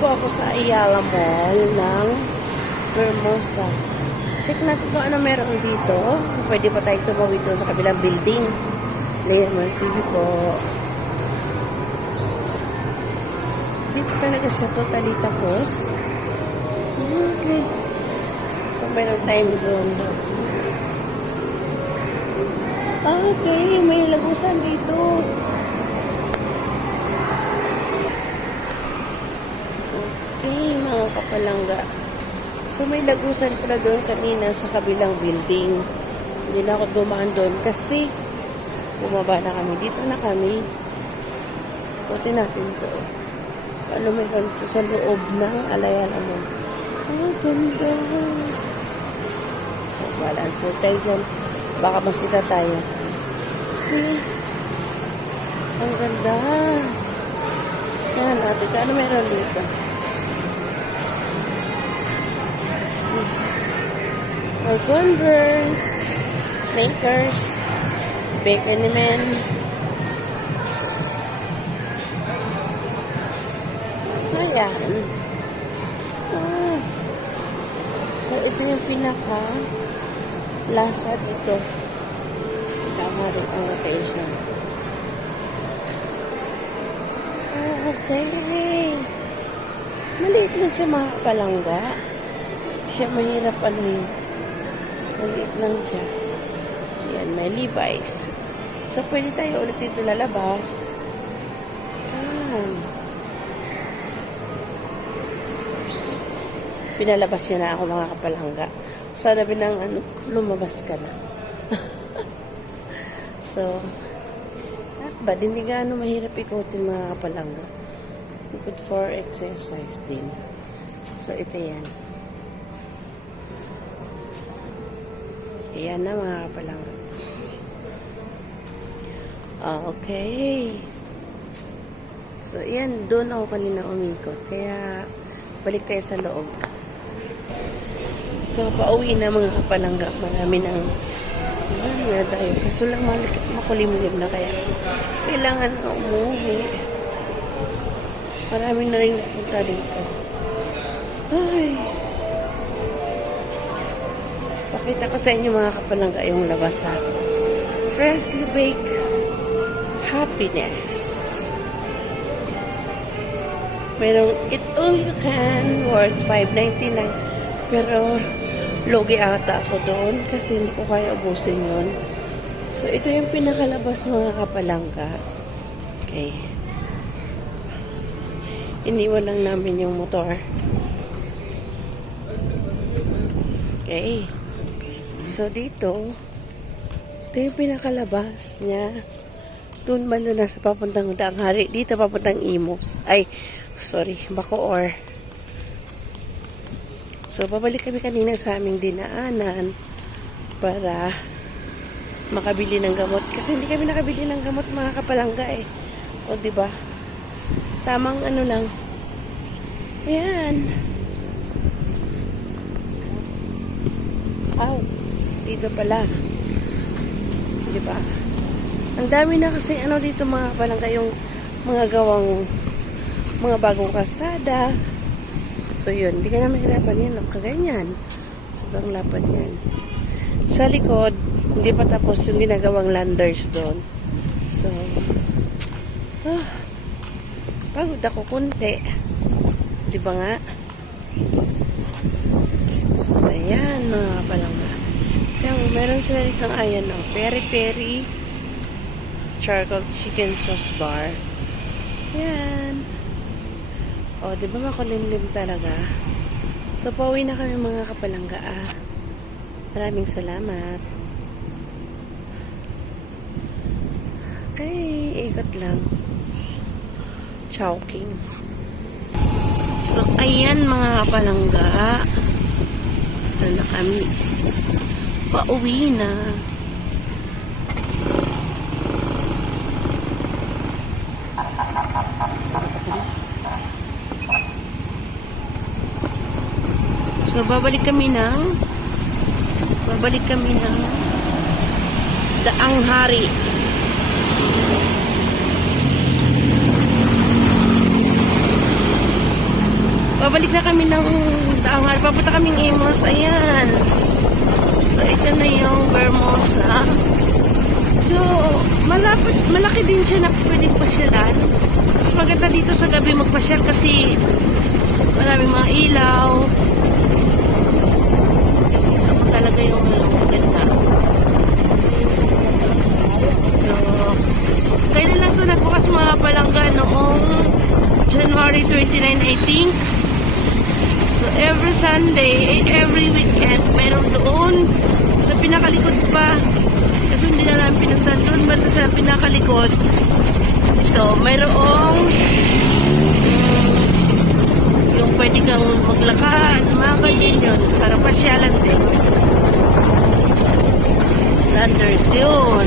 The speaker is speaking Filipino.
po ako sa Ayala Mall ng Hermosa. Check natin kung ano meron dito. Pwede pa tayong tumawid doon sa kabilang building. Layman TV po. Dito talaga siya totally tapos. Okay. So, mayroon time zone doon. Okay, may lagusan dito. Okay, mga kapalangga. So, may lagusan pala doon kanina sa kabilang building. Hindi na ako dumaan doon kasi bumaba na kami. Dito na kami. Ikutin natin to. Ano meron ito sa loob ng Ayala Mall. Oh, ganda. So, balance mo tayo dyan. Baka masita tayo. See? Ang ganda. Yan natin. Ano meron dito? Converse, sneakers, Bacon Man. Ayan. So, ito yung pinaka lasa dito. Tama rin ang location. Okay. Maliit lang siya mga kapalangga. Siya mahirap ano yun. Maliit lang siya. Yan, may Levi's. So, pwede tayo ulit dito lalabas. Pinalabas niya na ako mga kapalangga. Sana binang lumabas ka na. So, ba, hindi gaano mahirap ikutin mga kapalangga. Good for exercise din. So, ito yan. Ayan na mga kapalangga. Okay. So, ayan. Doon ako kanina umikot. Kaya, balik tayo sa loob. So, pauwi na mga kapalangga. Marami nang na tayo. Kaso lang makulimlim na kaya. Kailangan na umuwi. Marami na rin napunta dito. Ay. Pakita ko sa inyo mga kapalangga yung labas sa freshly baked happiness. Merong eat all you can worth $5.99. Pero logi ata ako doon kasi hindi ko kaya ubusin yun. So, ito yung pinakalabas mga kapalangga. Okay. Iniwan lang namin yung motor. Okay. So, dito, ito yung pinakalabas niya. Doon man na nasa papuntang Danghari. Dito papuntang Imus. Ay, sorry, Bacoor. So, babalik kami kanina sa aming dinaanan para makabili ng gamot. Kasi hindi kami nakabili ng gamot mga kapalangga eh. O, diba? Tamang ano lang. Ayan. Dito pala. Diba? Ang dami na kasi ano dito mga kapalangga yung mga gawang mga bagong kasada. So, yun. Hindi ka na mahirapan yan. Kaganyan. Sobrang lapad yan. Sa likod, hindi pa tapos yung ginagawang landers doon. So, pagod ako kunti. Di ba nga? So, ayan, mga kapalangga. Kaya, meron sila ditong, ayan, peri-peri charcoal chicken sauce bar. Ayan. O, di ba makulimlim talaga? So, pauwi na kami mga kapalangga. Maraming salamat. Ay, ikot lang. Chowking. So, ayan mga kapalangga. Ito na kami. Pauwi na. So, babalik kami ng Danghari. Babalik na kami ng Daangar. Papunta kaming Imus. Ayan. So, ito na yung Vermosa. So, malaki din siya na pwedeng pasyalan. Mas maganda dito sa gabi magpasyal kasi maraming mga ilaw. Ito talaga yung maganda. So, kailan lang ito nagbukas mga palangga noong January 29, I think. So, every Sunday, every weekend, meron doon. Sa pinakalikod pa. Kasi hindi na namin pinuntan doon. Basta sa pinakalikod. Ito, mayroong yung pwede kang maglakad. Mga ganyan yun. Para pasyalan din. Landers yun.